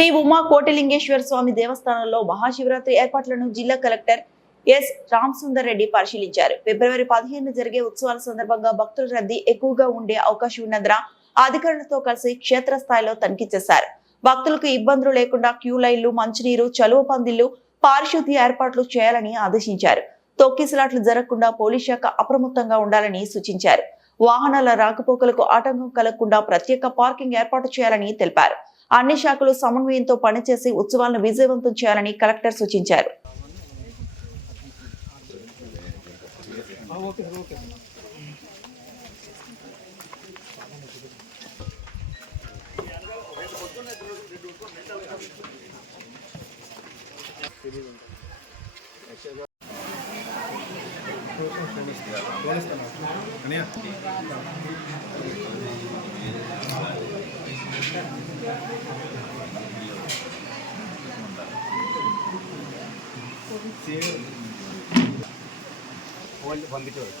శ్రీ ఉమా కోటిలింగేశ్వర స్వామి దేవస్థానంలో మహాశివరాత్రి ఏర్పాట్లను జిల్లా కలెక్టర్ ఎస్ రామ్ సుందర్ రెడ్డి పరిశీలించారు. ఫిబ్రవరి పదిహేను జరిగే ఉత్సవాల సందర్భంగా భక్తుల రద్దీ ఎక్కువగా ఉండే అవకాశం ఉన్నందున అధికారులతో కలిసి క్షేత్రస్థాయిలో తనిఖీ చేశారు. భక్తులకు ఇబ్బందులు లేకుండా క్యూ లైన్లు మంచినీరు చలువ పందిళ్ళు పారిశుద్ధ్య ఏర్పాట్లు చేయాలని ఆదేశించారు. తొక్కిసలాట్లు జరగకుండా పోలీస్ శాఖ అప్రమత్తంగా ఉండాలని సూచించారు. వాహనాల రాకపోకలకు ఆటంకం కలగకుండా ప్రత్యేక పార్కింగ్ ఏర్పాటు చేయాలని తెలిపారు. అన్ని శాఖలు సమన్వయంతో పనిచేసి ఉత్సవాలను విజయవంతం చేయాలని కలెక్టర్ సూచించారు. హోల్డ్ పంపించేవాడు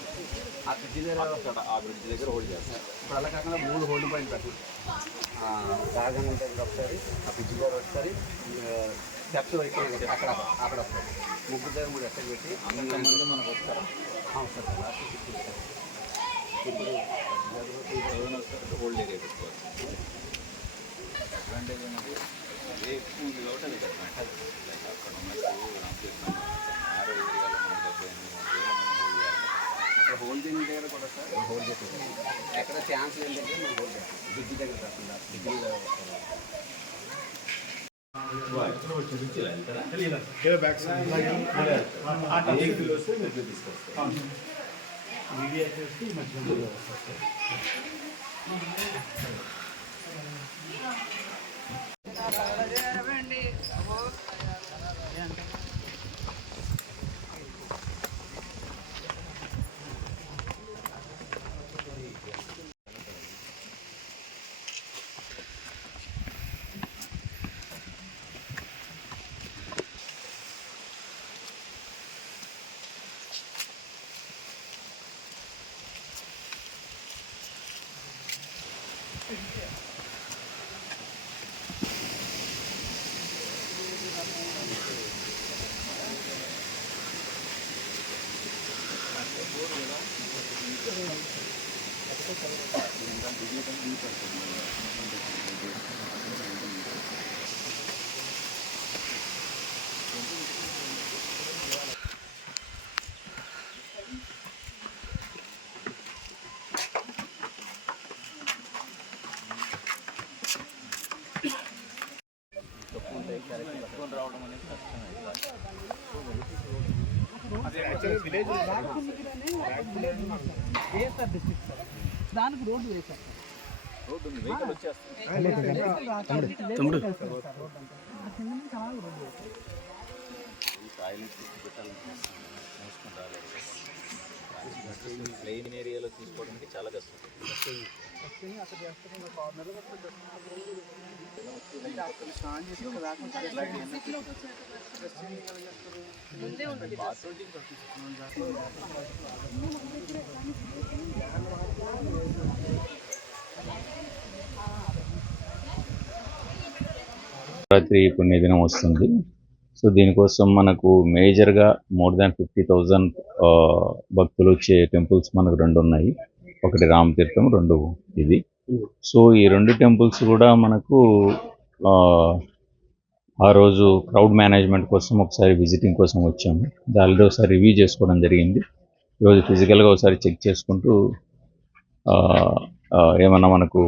ఆ బ్రిడ్జ్ దగ్గర ఆ బ్రిడ్జ్ దగ్గర హోల్డ్ చేస్తారు ఇప్పుడు అలా కాకుండా మూడు హోల్డ్ పాయింట్ పెట్టాలి డ్రాగన్ ఉంటుంది ఒకసారి. ఆ బ్రిడ్జ్ దగ్గర ఒకసారి స్టెప్స్ వైపు అక్కడ అక్కడ ముగ్గురు దగ్గర మూడు ఎక్కడ పెట్టి అందరికీ మనకు వస్తారు? సార్. లాస్ట్ ఇప్పుడు హోల్డ్ ఏరియా పెట్టుకోవాలి అడ్వాంటేజ్ అనేది ఎక్కువ ఉంది కాబట్టి అది అడ్వాంటేజ్ అక్కడ రామకృష్ణ ఆరో ఏరియాలో మనకు డెబ్బై ఎనిమిది వేల మంది హోల్డ్ చేయాలి అక్కడ హోల్డ్ చేయని దగ్గర కూడా సార్? హోల్డ్ చేసేది ఎక్కడ ఛాన్స్ దగ్గర మనం హోల్డ్ చేస్తాం బ్రిడ్జ్ దగ్గర కాకుండా. బ్రిడ్జ్ మీద రావడం అనేది కష్టమే దానికి రోడ్డు వేశారు రోడ్డు ఉంది వెహికల్ వచ్చేస్తుంది. తమ్ముడు. టాయిలెట్ పెట్టాలని మోసుకొని రాలేదు ప్లెయిన్ ఏరియాలో తీసుకోవడానికి చాలా కష్టం. రాత్రి పుణ్యదినం వస్తుంది. సో దీనికోసం మనకు మేజర్గా మోర్ దాన్ ఫిఫ్టీ థౌజండ్ భక్తులు వచ్చే టెంపుల్స్ మనకు రెండు ఉన్నాయి ఒకటి రామతీర్థం రెండు ఇది. సో ఈ రెండు టెంపుల్స్ కూడా మనకు ఆ, రోజు క్రౌడ్ మేనేజ్మెంట్ కోసం ఒకసారి విజిటింగ్ కోసం వచ్చాము. దానిలో ఒకసారి రివ్యూ చేసుకోవడం జరిగింది. ఈరోజు ఫిజికల్గా ఒకసారి చెక్ చేసుకుంటూ ఏమన్నా మనకు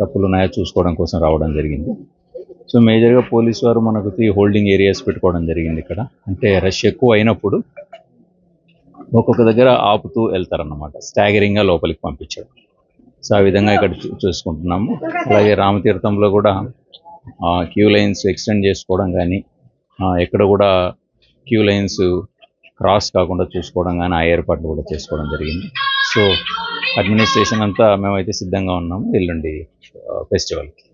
తప్పులు ఉన్నాయో చూసుకోవడం కోసం రావడం జరిగింది. సో మేజర్గా పోలీస్ వారు మనకు త్రీ హోల్డింగ్ ఏరియాస్ పెట్టుకోవడం జరిగింది ఇక్కడ. అంటే రష్ ఎక్కువ అయినప్పుడు ఒక్కొక్క దగ్గర ఆపుతూ వెళ్తారన్నమాట. స్టాగరింగ్గా లోపలికి పంపించడం. సో ఆ విధంగా ఇక్కడ చూసుకుంటున్నాము. అలాగే రామతీర్థంలో కూడా క్యూ లైన్స్ ఎక్స్టెండ్ చేసుకోవడం కానీ ఎక్కడ కూడా క్యూ లైన్స్ క్రాస్ కాకుండా చూసుకోవడం కానీ ఆ ఏర్పాట్లు కూడా చేసుకోవడం జరిగింది. సో అడ్మినిస్ట్రేషన్ అంతా మేమైతే సిద్ధంగా ఉన్నాము. ఎల్లుండి ఫెస్టివల్కి